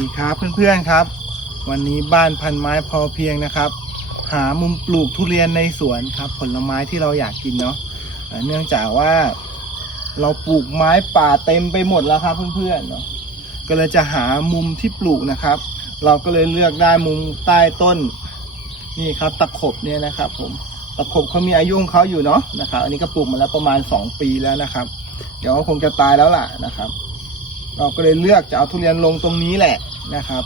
ดีครับเพื่อนๆครับ วันนี้บ้านพันไม้พอเพียงนะครับ หามุมปลูกทุเรียนในสวนครับ ผลไม้ที่เราอยากกินเนาะเนื่องจากว่าเราปลูกไม้ป่าเต็มไปหมดแล้วครับเพื่อนๆเนาะก็เลยจะหามุมที่ปลูกนะครับ เราก็เลยเลือกได้มุมใต้ต้นนี่ครับตะขบเนี่ยนะครับ ผมตะขบเขามีอายุของเขาอยู่เนาะนะครับ อันนี้ก็ปลูกมาแล้วประมาณ 2 ปีแล้วนะครับ เดี๋ยวคงจะตายแล้วล่ะนะครับ เราก็เลยเลือกจะเอาทุเรียนลงตรงนี้แหละ นะครับ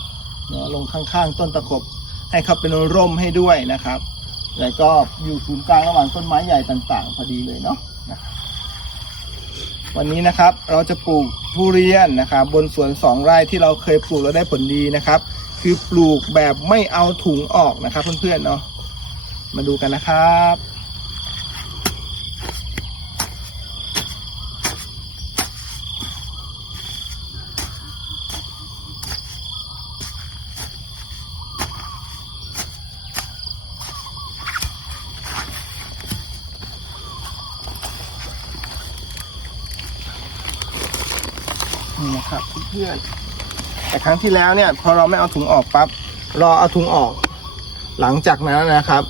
เนาะลงข้างๆ ต้นตะขบให้เขาเป็นร่มให้ด้วยนะครับแล้วก็อยู่ศูนย์กลางระหว่างต้นไม้ใหญ่ต่างๆ พอดีเลยเนาะนะวันนี้นะครับเราจะปลูกทุเรียนนะครับบนสวนสองไร่ที่เราเคยปลูกแล้วได้ผลดีนะครับ คือปลูกแบบไม่เอาถุงออกนะครับเพื่อนๆเนาะมาดูกันนะครับ ครับเพื่อนแต่ครั้งที่แล้วเนี่ย พอเราไม่เอาถุงออกปั๊บรอเอาถุงออก หลังจากนั้นนะครับ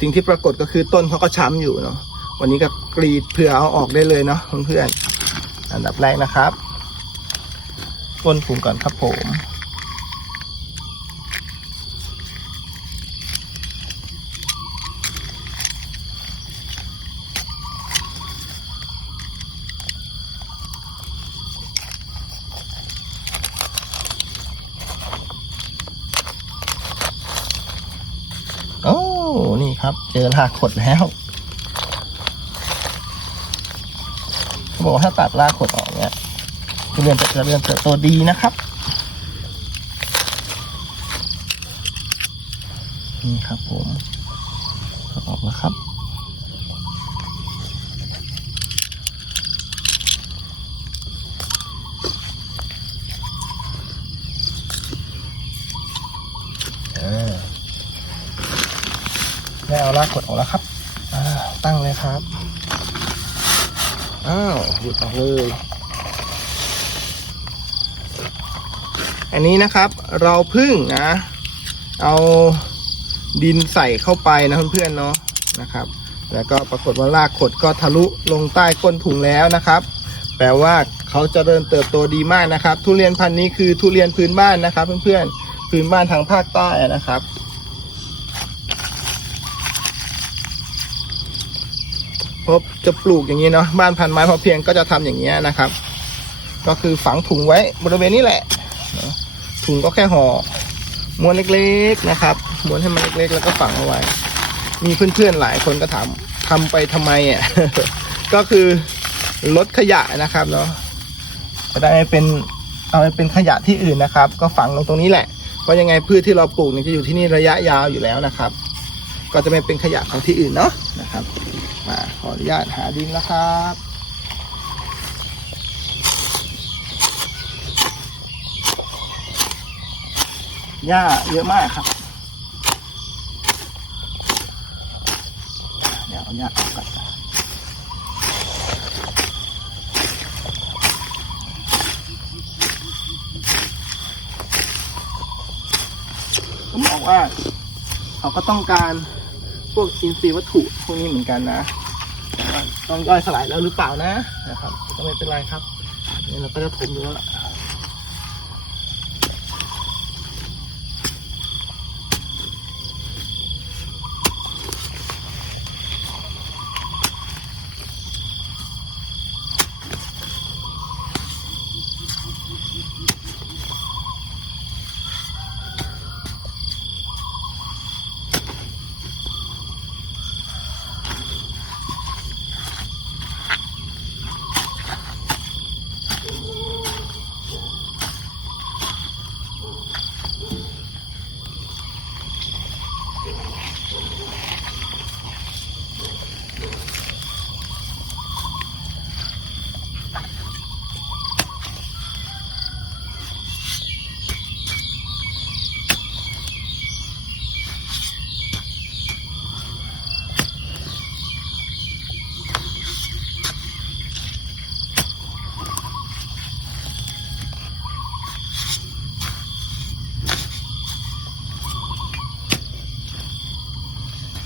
สิ่งที่ปรากฏก็คือต้นเขาก็ช้ำอยู่เนาะวันนี้ก็กรีดเผื่อเอาออกได้เลยเนาะเพื่อนๆอันดับแรกนะครับก้นถุงก่อนครับผม โอ้ นี่ ครับ เจอรากขดแล้วเขาบอกว่าถ้าตัดรากขดออกเนี่ยทุเรียนจะเรียนเติบโตดีนะครับนี่ครับผมอออกแล้วครับ อ่า ได้เอา ลากกดออกแล้วครับตั้งเลยครับ อ้าวหยุดออกเลย อันนี้นะครับเราพึ่งนะ เอาดินใส่เข้าไปนะเพื่อนๆเนาะนะครับ แล้วก็ปรากฏว่าลากขดก็ทะลุลงใต้ก้นถุงแล้วนะครับ แปลว่าเขาจเจริญเติบโตดีมากนะครับ ทุเรียนพันธุ์นี้คือทุเรียนพื้นบ้านนะครับ เพื่อนๆพื้นบ้านทางภาคใต้นะครับ พบจะปลูกอย่างนี้เนาะบ้านพันไม้พอเพียงก็จะทำอย่างนี้ยนะครับ ก็คือฝังถุงไว้บริเวณนี้แหละ ถุงก็แค่ห่อม้วนเล็กๆนะครับม้วนให้มันเล็กๆ แล้วก็ฝังเอาไว้ มีเพื่อนๆหลายคนก็ถามทำไปทำไมอะก็คือลดขยะนะครับเนาะจะได้ไเป็นเอาไปเป็นขยะที่อื่นนะครับ ก็ฝังลงตรงนี้แหละเพราะยังไงพืชที่เราปลูกเนี่ยจะอยู่ที่นี่ระยะยาวอยู่แล้วนะครับ ก็จะไม่เป็นขยะของที่อื่นเนาะนะครับ มาขออนุญาตหาดินแล้วครับหญ้าเยอะมากครับ เดี๋ยวเอาหญ้าออกก่อนผมบอกว่าเขาก็ต้องการ พวกอินทรีย์วัตถุพวกนี้เหมือนกันนะ ต้องย่อยสลายแล้วหรือเปล่านะนะครับก็ไม่เป็นไรครับนี่เราก็จะถมดูแล้ว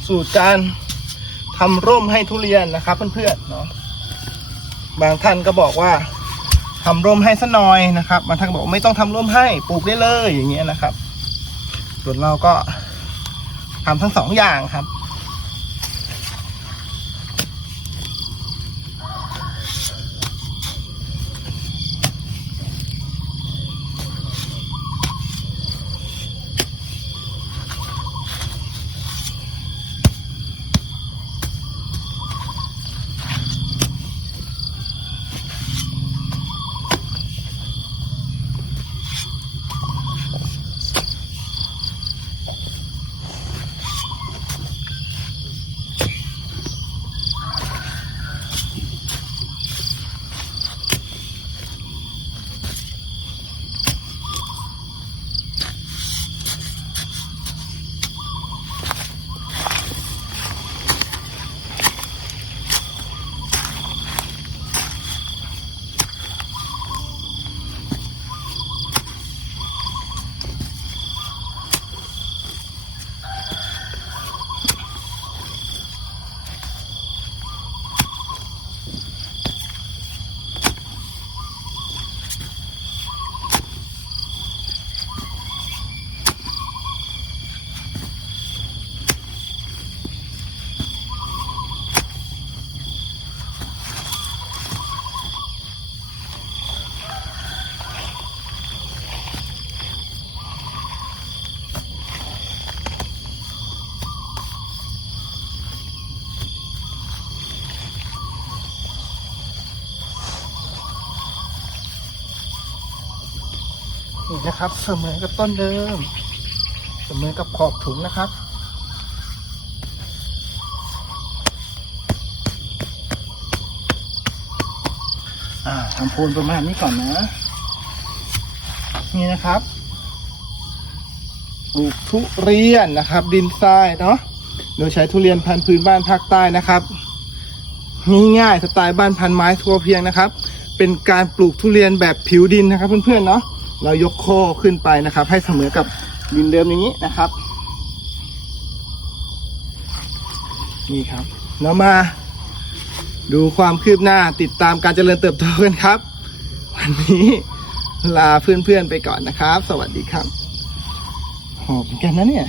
สูตรการทำร่มให้ทุเรียนนะครับเพื่อนๆเนาะบางท่านก็บอกว่าทำร่มให้ซะหน่อยนะครับบางท่านก็บอกไม่ต้องทำร่มให้ปลูกได้เลยอย่างเงี้ยนะครับ ส่วนเราก็ทำทั้งสองอย่างครับ นี่นะครับ เสมอกับต้นเดิม เสมอกับขอบถุงนะครับอ่าทำโพนประมาณนี้ก่อนนะ นี่นะครับปลูกทุเรียนนะครับ ดินทรายเนาะโดยใช้ทุเรียนพันธุ์พื้นบ้านภาคใต้นะครับง่ายๆสไตล์บ้านพันไม้ทั่วเพียงนะครับ เป็นการปลูกทุเรียนแบบผิวดินนะครับ เพื่อนๆเนาะ เรายกข้อขึ้นไปนะครับ ให้เสมอกับดินเดิมอย่างนี้นะครับ นี่ครับ เรามาดูความคืบหน้าติดตามการเจริญเติบโตกันครับ วันนี้ลาเพื่อนๆไปก่อนนะครับ สวัสดีครับ หอบเหมือนกันนะเนี่ย